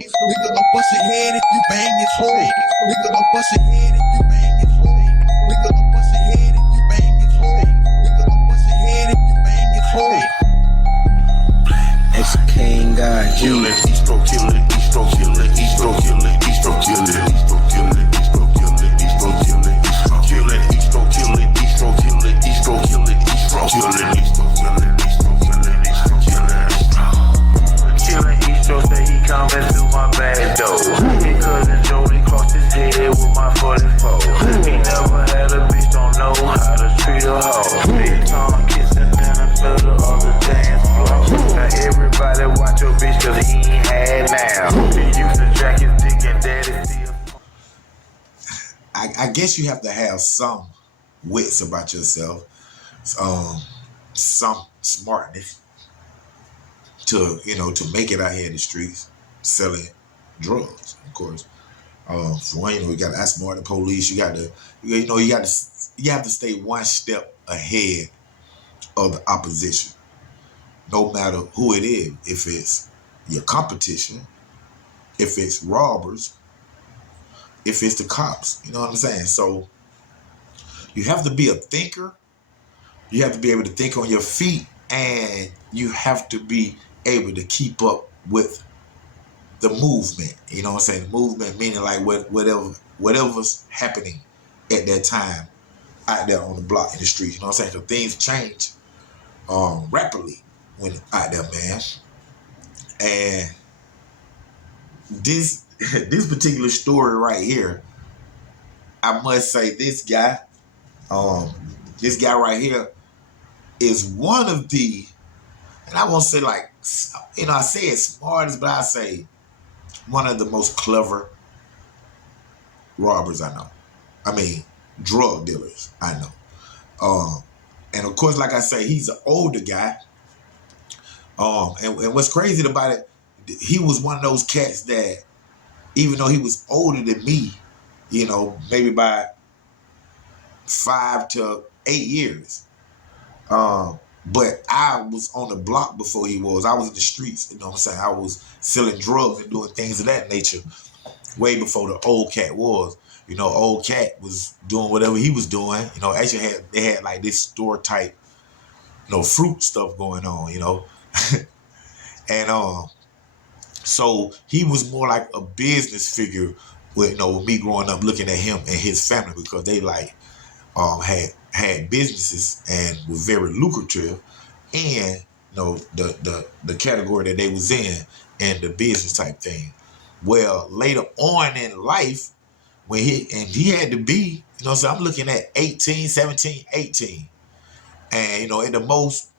Nigga, I'll bust your head if you bang his hole. Nigga, I'll bust your head if you bang his hole. Nigga, I'll bust your head if you bang his hole. Nigga, I'll bust your head if you bang his hole. It's King God. Kill it, Eastro, kill it, Eastro, kill it, Eastro, kill it, Eastro, kill it, Eastro, kill it, Eastro, kill it, Eastro, kill it, kill it, Eastro, kill it, Eastro, kill it, Eastro, kill it, Eastro, kill it, Eastro, kill it, Eastro, kill it, Eastro, kill it. Killing Eastro say he coming through my back door. His cousin Jody crossed his head with my 44. He never had a bitch, don't know how to treat a hoe. Big tongue kissing in the middle of the dance floor. Now everybody watch your bitch cause he ain't had now. He used to jack his dick and daddy still. I guess you have to have some wits about yourself, some smartness to to make it out here in the streets selling drugs. Of course, for one, you got to outsmart the police. You have to stay one step ahead of the opposition, no matter who it is. If it's your competition, if it's robbers, if it's the cops, you know what I'm saying? So you have to be a thinker. You have to be able to think on your feet, and you have to be able to keep up with the movement. You know what I'm saying? Movement meaning like whatever's happening at that time out there on the block in the street. You know what I'm saying? So things change rapidly when out there, man. And this particular story right here, I must say this guy right here is one of the, and I won't say like, I say it smartest, but I say one of the most clever robbers I know. I mean, drug dealers I know. And of course, like I say, he's an older guy. And what's crazy about it, he was one of those cats that, even though he was older than me, maybe by 5 to 8 years, but I was on the block before he was. I was in the streets, you know what I'm saying? I was selling drugs and doing things of that nature way before the old cat was. Old cat was doing whatever he was doing. Actually they had like this store type, fruit stuff going on, and so he was more like a business figure with me growing up, looking at him and his family, because they like had businesses and were very lucrative, and the category that they was in and the business type thing. Well, later on in life, when he had to be, so I'm looking at 18, 17, 18. And in the most,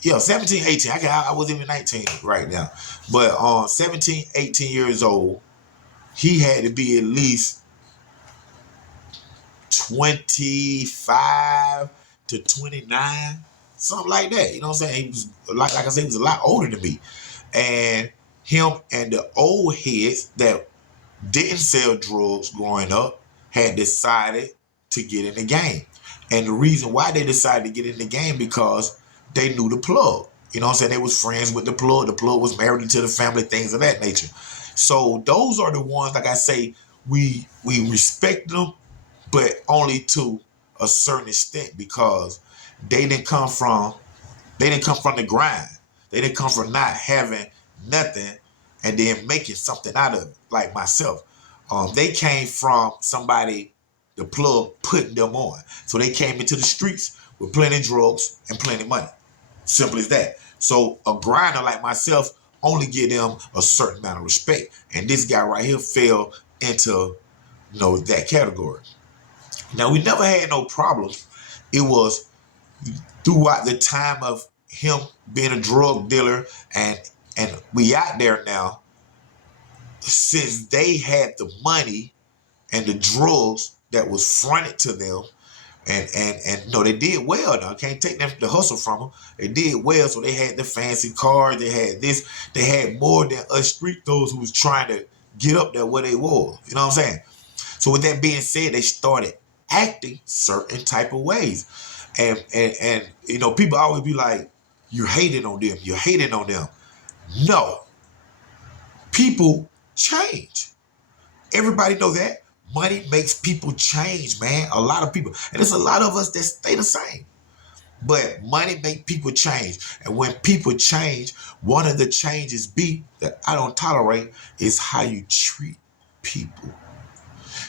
17, 18. I wasn't even 19 right now. But 17, 18 years old, he had to be at least 25 to 29, something like that. You know what I'm saying? He was, like I said, he was a lot older than me. And him and the old heads that didn't sell drugs growing up had decided to get in the game. And the reason why they decided to get in the game, because they knew the plug. You know what I'm saying? They was friends with the plug. The plug was married into the family, things of that nature. So those are the ones, like I say, we respect them, but only to a certain extent, because they didn't come from the grind. They didn't come from not having nothing and then making something out of it, like myself. They came from somebody, the plug, putting them on. So they came into the streets with plenty of drugs and plenty of money. Simple as that. So a grinder like myself only give them a certain amount of respect. And this guy right here fell into, that category. Now, we never had no problems. It was throughout the time of him being a drug dealer, and we out there now, since they had the money and the drugs that was fronted to them, and they did well. Now I can't take the hustle from them. They did well, so they had the fancy cars, they had this, they had more than us street those who was trying to get up there where they were. You know what I'm saying? So with that being said, they started acting certain type of ways. And people always be like, you're hating on them. You're hating on them. No. People change. Everybody know that. Money makes people change, man. A lot of people. And there's a lot of us that stay the same. But money make people change. And when people change, one of the changes that I don't tolerate is how you treat people.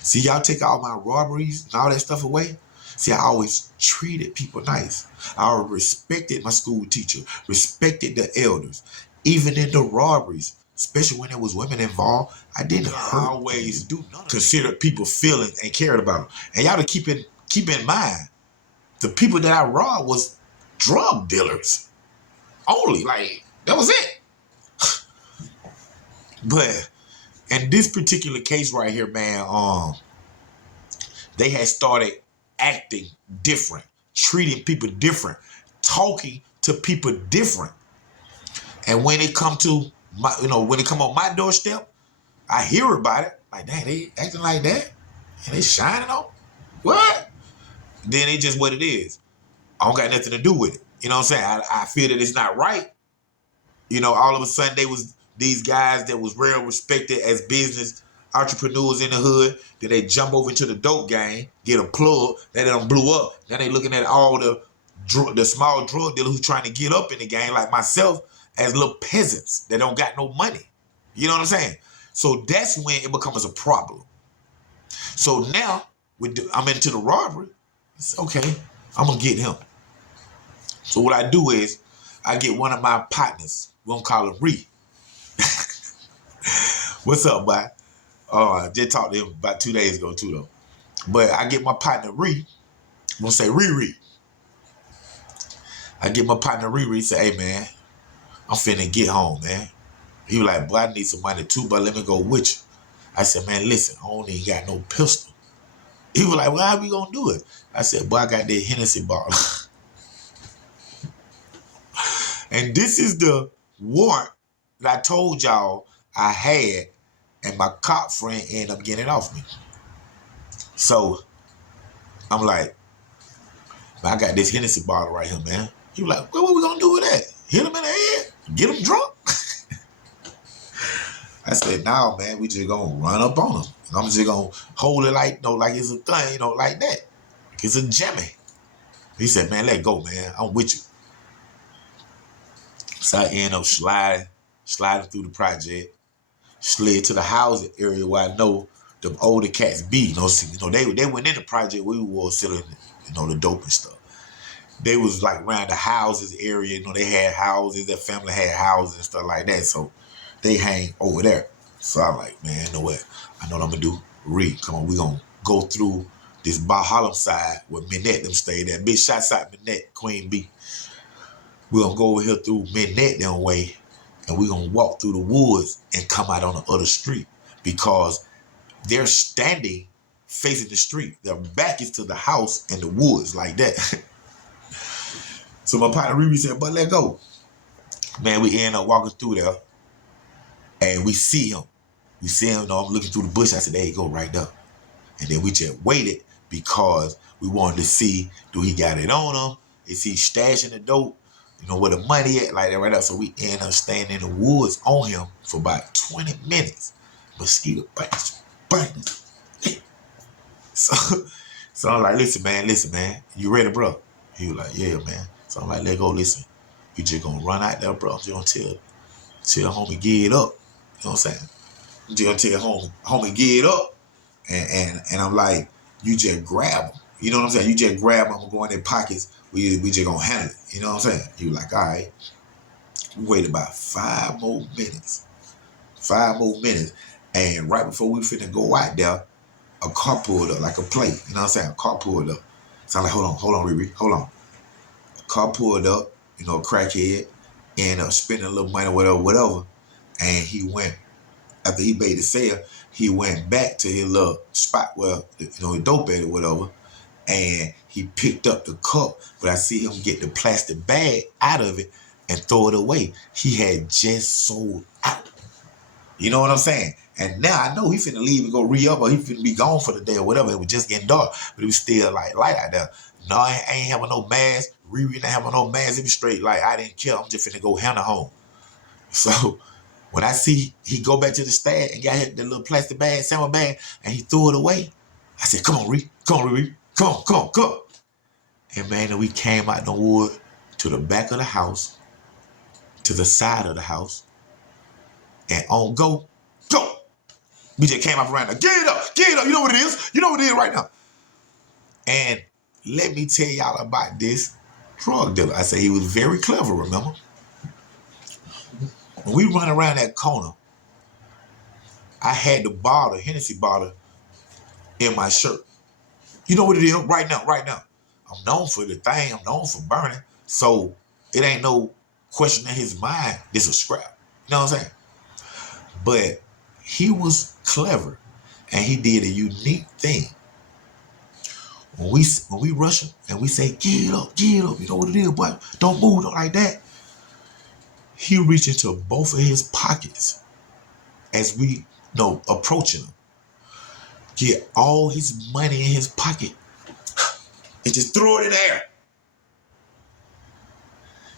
See, y'all take all my robberies and all that stuff away. See, I always treated people nice. I always respected my school teacher, respected the elders. Even in the robberies, especially when there was women involved, I didn't always consider people feeling and cared about them. And y'all to keep in mind, the people that I robbed was drug dealers only. Like, that was it. But in this particular case right here, man, they had started acting different, treating people different, talking to people different. And when it come to when it come on my doorstep, I hear about it. Like, dang, they acting like that? And they shining on? What? Then it's just what it is. I don't got nothing to do with it. You know what I'm saying? I feel that it's not right. All of a sudden they was these guys that was real respected as business entrepreneurs in the hood. Then they jump over into the dope game, get a plug, then they done blew up. Then they looking at all the small drug dealers who's trying to get up in the game like myself as little peasants that don't got no money. You know what I'm saying? So that's when it becomes a problem. So now I'm into the robbery. It's okay, I'm going to get him. So what I do is I get one of my partners. We're going to call him Ree. What's up, boy? I just talked to him about 2 days ago, too, though. But I get my partner Ree. I'm going to say Ree. I get my partner Ree, say, hey, man, I'm finna get home, man. He was like, boy, I need some money too, but let me go with you. I said, man, listen, I don't even got no pistol. He was like, well, how we gonna do it? I said, boy, I got that Hennessy bottle. And this is the warrant that I told y'all I had, and my cop friend ended up getting it off me. So I'm like, man, I got this Hennessy bottle right here, man. He was like, well, what we gonna do with that? Hit him in the head? Get him drunk? I said, nah, man, we just gonna run up on him. And I'm just gonna hold it like it's a thing, like that. Like it's a jammy. He said, man, let go, man. I'm with you. So I end up sliding through the project, slid to the housing area where I know the older cats be. They went in the project where we were selling, the dope and stuff. They was like around the houses area, they had houses, their family had houses and stuff like that. So they hang over there. So I'm like, man, you know what? I know what I'm gonna do. Ree, come on, we gonna go through this Harlem side where Minette them stayed at. Big shots out Minette, Queen B. We're gonna go over here through Minette them way, and we're gonna walk through the woods and come out on the other street because they're standing facing the street. Their back is to the house and the woods like that. So my partner Riri said, but let go. Man, we end up walking through there and we see him. I'm looking through the bush. I said, there you go, right there. And then we just waited because we wanted to see, do he got it on him? Is he stashing the dope? Where the money at? Like that right there. So we end up staying in the woods on him for about 20 minutes. Mosquito bites. So I'm like, listen, man. You ready, bro? He was like, yeah, man. So I'm like, let go, listen. You just gonna run out there, bro. You gonna tell homie get it up. You know what I'm saying? You just gonna tell homie get it up. And I'm like, you just grab him. You know what I'm saying? You just grab them, go in their pockets. We just gonna handle it. You know what I'm saying? He was like, all right. We waited about 5 more minutes. 5 more minutes. And right before we finna go out there, a car pulled up, like a plate. You know what I'm saying? A car pulled up. So I'm like, hold on, Riri, hold on. A car pulled up, crackhead, and spending a little money, whatever. And he went, after he made the sale, he went back to his little spot where, the dope at or whatever. And he picked up the cup, but I see him get the plastic bag out of it and throw it away. He had just sold out. You know what I'm saying? And now I know he finna leave and go re-up, or he finna be gone for the day or whatever. It was just getting dark, but it was still like light out there. No, I ain't having no mask. Riri ain't having no mask. It was straight like I didn't care. I'm just finna go handle home. So When I see he go back to the stand and got hit the little plastic bag, sandwich bag, and he threw it away, I said, come on, Reed. Come on, Reed. Come on, come on, come on. And man, and we came out the wood to the back of the house, to the side of the house, and on go. We just came up around there. Get it up. You know what it is. You know what it is right now. And let me tell y'all about this drug dealer. I said he was very clever, remember? When we run around that corner, I had the bottle, Hennessy bottle, in my shirt. You know what it is? Right now. I'm known for the thing. I'm known for burning. So it ain't no question in his mind. This is a scrap. You know what I'm saying? But he was clever, and he did a unique thing. When we rush him and we say, get up, you know what it is, boy, don't move, don't like that. He reached into both of his pockets as we approaching him. Get all his money in his pocket and just throw it in the air.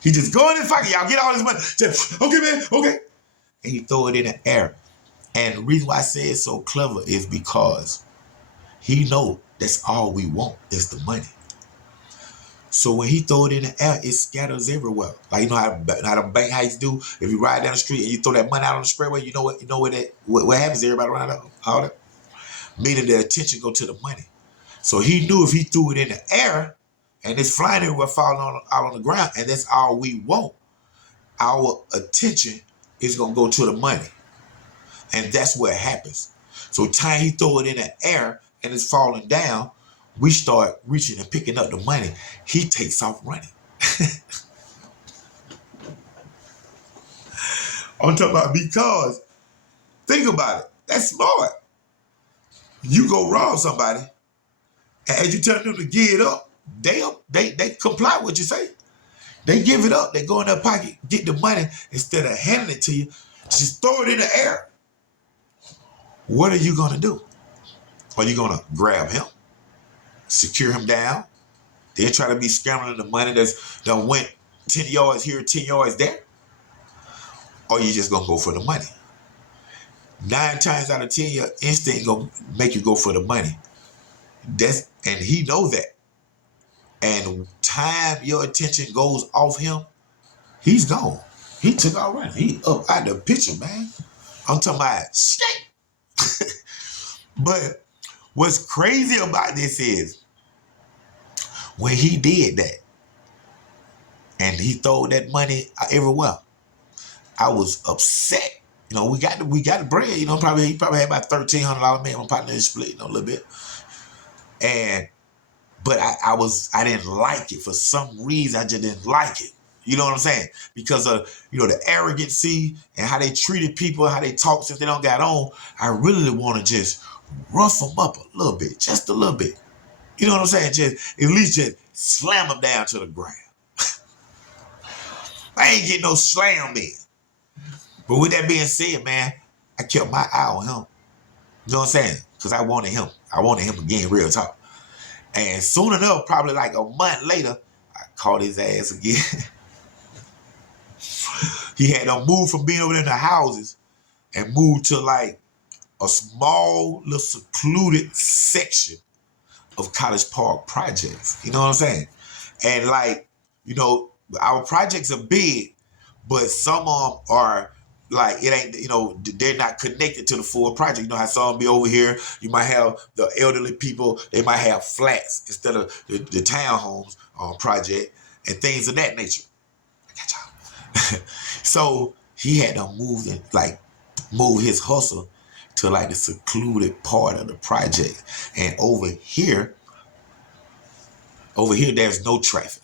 He just go in his pocket, y'all get all his money. Just, okay, man, okay. And he throw it in the air. And the reason why I say it's so clever is because he know that's all we want is the money. So when he throw it in the air, it scatters everywhere. Like you know how the bank heists do. If you ride down the street and you throw that money out on the spreadway, you know what happens to everybody around all that? Meaning their attention go to the money. So he knew if he threw it in the air and it's flying everywhere, falling out on the ground, and that's all we want, our attention is gonna go to the money. And that's what happens. So time he throw it in the air and it's falling down, we start reaching and picking up the money. He takes off running. I'm talking about because, think about it, that's smart. You go rob somebody, and as you tell them to give it up, they comply with what you say. They give it up, they go in their pocket, get the money, instead of handing it to you, just throw it in the air. What are you gonna do? Are you gonna grab him, secure him down, then try to be scrambling the money that went 10 yards here, 10 yards there? Or you just gonna go for the money? 9 times out of 10, your instinct gonna make you go for the money. And he knows that. And time your attention goes off him, he's gone. He took off running. He up out the picture, man. I'm talking about shit. But what's crazy about this is when he did that and he threw that money everywhere, I was upset. You know, we got the bread. You know, he probably had about $1,300 minimum partner split, you know, a little bit. But I didn't like it for some reason. I just didn't like it. You know what I'm saying? Because of, the arrogancy and how they treated people, how they talk since they don't got on. I really want to just rough them up a little bit, just a little bit. You know what I'm saying? Just at least just slam them down to the ground. I ain't getting no slam in. But with that being said, man, I kept my eye on him. You know what I'm saying? Because I wanted him. I wanted him again, real talk. And soon enough, probably like a month later, I caught his ass again. He had to move from being over there in the houses and move to like a small little secluded section of College Park projects. You know what I'm saying? And like, our projects are big, but some of them are like, it ain't, they're not connected to the full project. You know how some be over here, you might have the elderly people, they might have flats instead of the townhomes project and things of that nature. I got y'all. So he had to move his hustle to like the secluded part of the project. And over here, there's no traffic.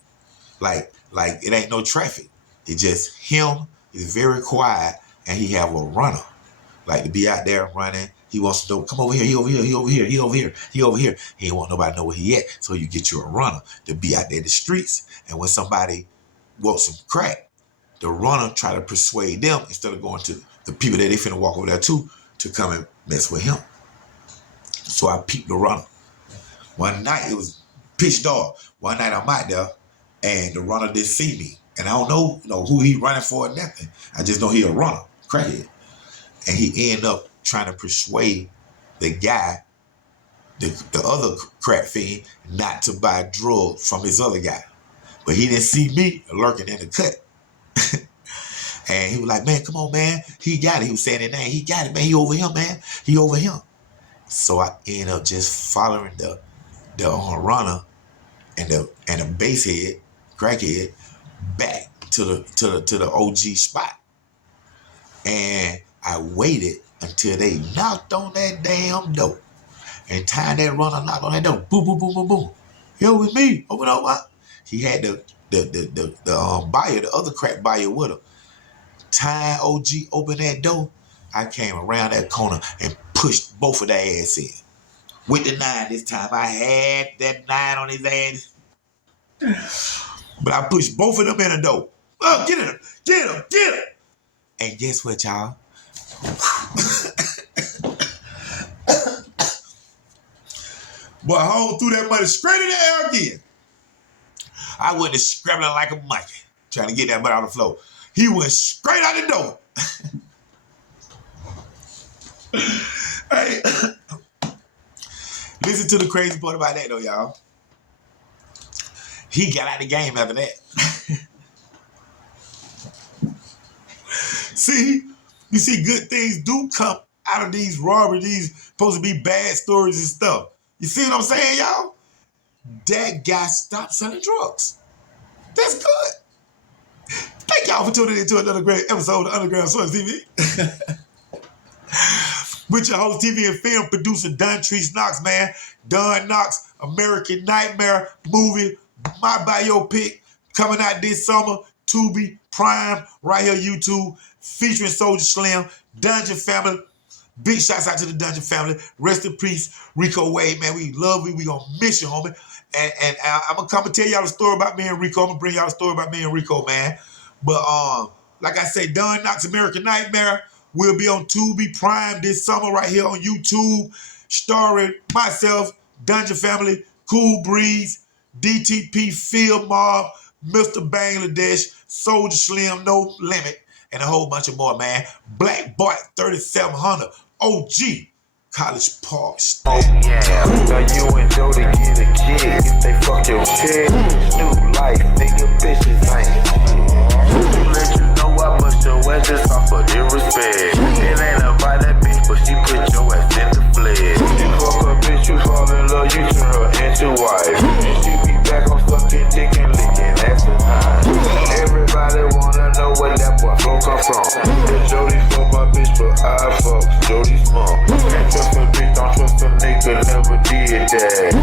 Like it ain't no traffic. It's just him. He's very quiet, and he have a runner, like to be out there running. He wants to know, come over here. He over here. He over here. He over here. He over here. He ain't want nobody to know where he at. So you get you a runner to be out there in the streets. And when somebody wants some crack, the runner try to persuade them instead of going to the people that they finna walk over there to come and mess with him. So I peeped the runner. One night, it was pitch dark. One night I'm out there, and the runner didn't see me. And I don't know, who he running for or nothing. I just know he a runner, crackhead. And he ended up trying to persuade the guy, the other crack fiend, not to buy drugs from his other guy. But he didn't see me lurking in the cut. And he was like, man, come on, man. He got it. He was saying his name. He got it, man. He over here, man. He over here. So I ended up just following the runner and the bass head, crackhead, back to the OG spot. And I waited until they knocked on that damn door. And time that runner knocked on that door, boom, boom, boom, boom, boom. Yo, with me. Open up, what? He had the buyer, the other crack buyer with him. Time OG opened that door, I came around that corner and pushed both of their ass in. With the 9 this time. I had that 9 on his ass. But I pushed both of them in the door. Oh, get him, get him, get him. And guess what, y'all? Boy, Home threw that money straight in the air again. I went scrambling like a monkey, trying to get that money on the floor. He went straight out the door. Hey, listen to the crazy part about that, though, y'all. He got out the game after that. See, you see, good things do come out of these robberies, these supposed to be bad stories and stuff. You see what I'm saying, y'all? That guy stopped selling drugs. That's good. Thank y'all for tuning in to another great episode of Underground Source TV. With your host, TV and film producer, Dontrece Knox, man. Don Knox, American Nightmare movie, my biopic, coming out this summer. Tubi, Prime, right here, YouTube, featuring Soldier Slim, Dungeon Family. Big shouts out to the Dungeon Family. Rest in peace, Rico Wade, man. We love you. We gonna miss you, homie. And I'm gonna come and tell y'all a story about me and Rico. I'm gonna bring y'all a story about me and Rico, man. But like I said, Don Knox, American Nightmare will be on Tubi Prime this summer right here on YouTube, starring myself, Dungeon Family, Cool Breeze, DTP, Field Mob, Mr. Bangladesh, Soldier Slim, No Limit, and a whole bunch of more, man. Black Bart 3700, OG, College Park. Oh yeah, now you and Jody get a kid. If they fuck your shit, new life, nigga, bitches ain't. Let you know I bust your ass just off of their respect. It ain't about that bitch, but she put your ass in the flesh. You fuck a bitch, you fall in love, you turn her into wife. And she be back on sucking dick and licking ass and time. Everybody wanna know where that boy flow come from. The Jody fuck my bitch, but I fuck Jody's mom. Can't trust a bitch, don't trust a nigga, never did that.